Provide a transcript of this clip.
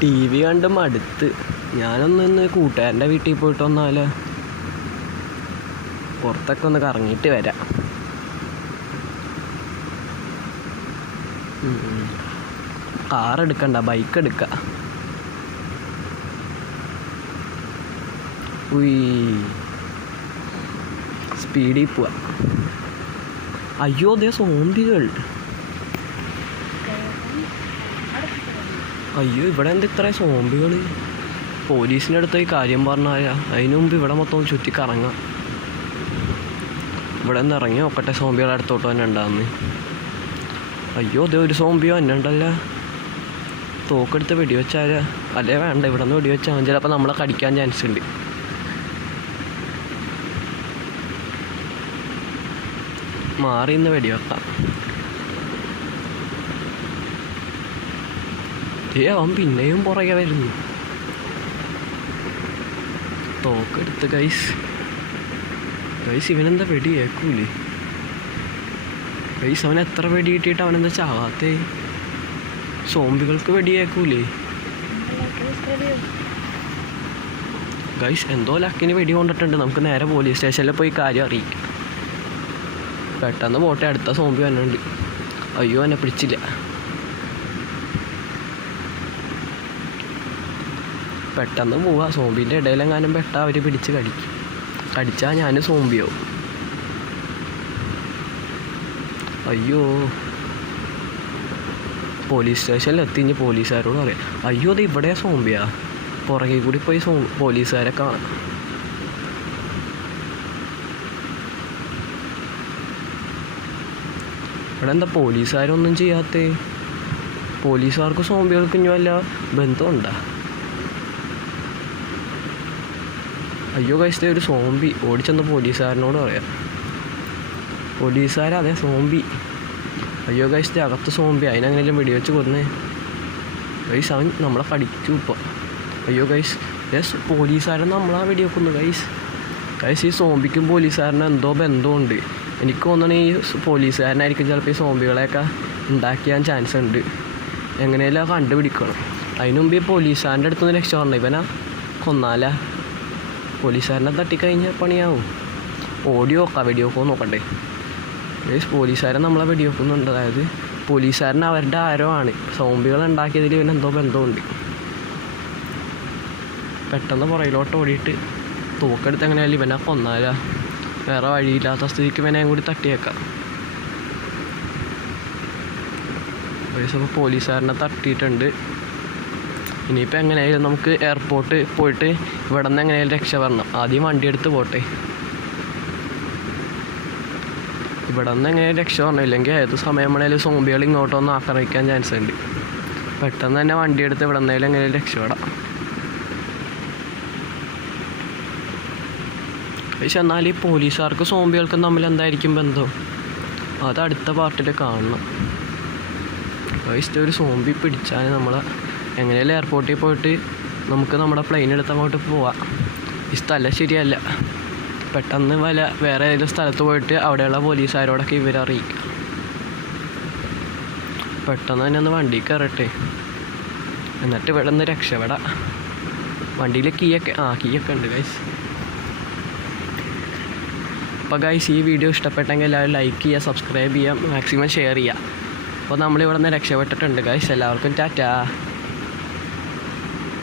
T V കണ്ട് മടുത്ത്. ഞാനൊന്ന് കൂട്ടുകാരൻ്റെ വീട്ടിൽ പോയിട്ട് വന്നാലോ, പുറത്തൊക്കെ ഒന്ന് കറങ്ങിയിട്ട് വരാം. കാർ എടുക്കണ്ട, ബൈക്ക് എടുക്കാം. സ്പീഡിൽ പോവാ. അയ്യോ അതേ സോംബികൾ. അയ്യോ ഇവിടെ എന്താ ഇത്ര സോംബികൾ? പോലീസിൻ്റെ അടുത്ത് ഈ കാര്യം പറഞ്ഞാൽ അതിനു മുമ്പ് ഇവിടെ മൊത്തം ചുറ്റി കറങ്ങാം. ഇവിടെ നിന്ന് ഇറങ്ങി നോക്കട്ടെ സോംബികളെ അടുത്തോട്ട് തന്നെ ഉണ്ടാകുന്നു. അയ്യോ അതേ ഒരു സോംബിയോ തന്നെ ഉണ്ടല്ലോ. തോക്കെടുത്ത് വെടിവെച്ചാൽ അല്ലേ വേണ്ട, ഇവിടെ നിന്ന് വെടിവെച്ചാൽ ചിലപ്പോൾ നമ്മളെ കടിക്കാൻ ചാൻസ് ഉണ്ട്. മാറി നിന്ന് വെടിവെക്കാം. അവൻ പിന്നെയും പുറകെ വരുന്നു. തോക്കെടുത്ത് ഗൈസ് ഇവനെന്താ വെടി കേൾക്കൂലേ? ഗൈസ് അവൻ എത്ര വെടി കിട്ടിയിട്ട് അവനെന്താ ചാവാത്തേ? സോംബികൾക്ക് വെടി കേൾക്കൂലേ? ഗൈസ് എന്തോ ലക്കിന് വെടി കൊണ്ടിട്ടുണ്ട്. നമുക്ക് നേരെ പോലീസ് സ്റ്റേഷനിൽ പോയി കാര്യം അറിയിക്കാം. പെട്ടെന്ന് പോട്ടെ, അടുത്ത സോംബി വന്നുണ്ട്. അയ്യോ എന്നെ പിടിച്ചില്ല. പെട്ടെന്ന് പോവാ. സോംബീൻ്റെ ഇടയിലെങ്ങാനും പെട്ടാൽ അവർ പിടിച്ച് കടിച്ചാൽ ഞാൻ സോംബിയാവും. അയ്യോ പോലീസ് സ്റ്റേഷനിൽ എത്തിഞ്ഞ് പോലീസുകാരോട് പറയാം. അയ്യോ അത് ഇവിടെ സോംബിയാ. പുറകെ കൂടി പോയി പോലീസുകാരെ കാണാം. ഇവിടെ എന്താ പോലീസുകാരൊന്നും ചെയ്യാത്തേ? പോലീസുകാർക്ക് സോംബികൾക്ക് ഇനി വല്ല ബന്ധമുണ്ടോ? അയ്യോ കഴിച്ചത് ഒരു സോംബി. ഓടിച്ചെന്ന് പോലീസുകാരനോട് പറയാം. പോലീസുകാർ അതെ സോംബി. അയ്യോ കഴിച്ചത് അകത്ത് സോംബി. അതിനെങ്ങനെയും വെടിവെച്ച് കൊന്നേ. ഗൈസ് അവൻ നമ്മളെ കടിക്കും ഇപ്പോൾ. അയ്യോ ഗൈസ് പോലീസുകാരൻ നമ്മളാ വെടിവെക്കുന്നു. ഗൈസ് ഈ സോംബിക്കും പോലീസുകാരനും എന്തോ ബന്ധമുണ്ട്. എനിക്ക് തോന്നണ ഈ പോലീസുകാരനായിരിക്കും ചിലപ്പോൾ ഈ സോംബികളെയൊക്കെ ഉണ്ടാക്കിയാൻ ചാൻസ് ഉണ്ട്. എങ്ങനെയെല്ലാം കണ്ടുപിടിക്കണം. അതിനുമുമ്പ് ഈ പോലീസുകാരൻ്റെ അടുത്തുനിന്ന് രക്ഷപ്പെടണം. ഇവനാ കൊന്നാലാ പോലീസുകാരനെ തട്ടിക്കഴിഞ്ഞാൽ പണിയാവും. ഓടി നോക്കാം, വെടിവെക്കോ നോക്കണ്ടേ? പോലീസുകാരൻ നമ്മളെ വെടിവെക്കുന്നുണ്ട്. അതായത് പോലീസുകാരൻ അവരുടെ ആരോ ആണ്. സോംബികൾ ഉണ്ടാക്കിയതിൽ ഇവനെന്തോ ബന്ധമുണ്ട്. പെട്ടെന്ന് പുറയിലോട്ട് ഓടിയിട്ട് തൂക്കെടുത്ത് എങ്ങനെയായാലും ഇവനെ കൊന്നാലാ. വേറെ വഴിയില്ലാത്ത സ്ഥിതിക്ക് ഇവനെയും കൂടി തട്ടിയേക്കാം. അപ്പോൾ പോലീസുകാരനെ തട്ടിയിട്ടുണ്ട്. ഇനിയിപ്പോൾ എങ്ങനെയായാലും നമുക്ക് എയർപോർട്ട് പോയിട്ട് ഇവിടെ നിന്ന് എങ്ങനെയായാലും രക്ഷപ്പെടണം. ആദ്യം വണ്ടി എടുത്ത് പോട്ടെ. ഇവിടെ നിന്ന് എങ്ങനെയാലും രക്ഷപ്പെടണം. ഇല്ലെങ്കിൽ ഏത് സമയം വേണേലും സോംബികൾ ഇങ്ങോട്ടൊന്ന് ആക്രമിക്കാൻ ചാൻസ് ഉണ്ട്. പെട്ടെന്ന് തന്നെ വണ്ടി എടുത്ത് ഇവിടെ നിന്നേലും എങ്ങനെയാലും രക്ഷപ്പെടാം. പക്ഷെ എന്നാൽ ഈ പോലീസുകാർക്ക് സോംബികൾക്കും തമ്മിൽ എന്തായിരിക്കും ബന്ധം? അത് അടുത്ത പാർട്ടിൽ കാണണം. ഒരു സോംബി പിടിച്ചാൽ നമ്മൾ എങ്ങനെയാലും എയർപോർട്ടിൽ പോയിട്ട് നമുക്ക് നമ്മുടെ പ്ലെയിൻ എടുത്ത് അങ്ങോട്ട് പോവാം. ഈ സ്ഥലം ശരിയല്ല. പെട്ടെന്ന് വേറെ ഏതെങ്കിലും സ്ഥലത്ത് പോയിട്ട് അവിടെയുള്ള പോലീസുകാരോടൊക്കെ ഇവരറിയിക്കാം. പെട്ടെന്ന് തന്നെ ഒന്ന് വണ്ടി കയറട്ടെ, എന്നിട്ട് ഇവിടെ നിന്ന് രക്ഷപ്പെടാം. വണ്ടിയിൽ കീയൊക്കെ ഉണ്ട് ഗൈസ്. അപ്പോൾ ഗൈസ് ഈ വീഡിയോ ഇഷ്ടപ്പെട്ടെങ്കിൽ എല്ലാവരും ലൈക്ക് ചെയ്യുക, സബ്സ്ക്രൈബ് ചെയ്യുക, മാക്സിമം ഷെയർ ചെയ്യുക. അപ്പോൾ നമ്മളിവിടെ നിന്ന് രക്ഷപ്പെട്ടിട്ടുണ്ട് ഗൈസ്. എല്ലാവർക്കും ടാറ്റാ.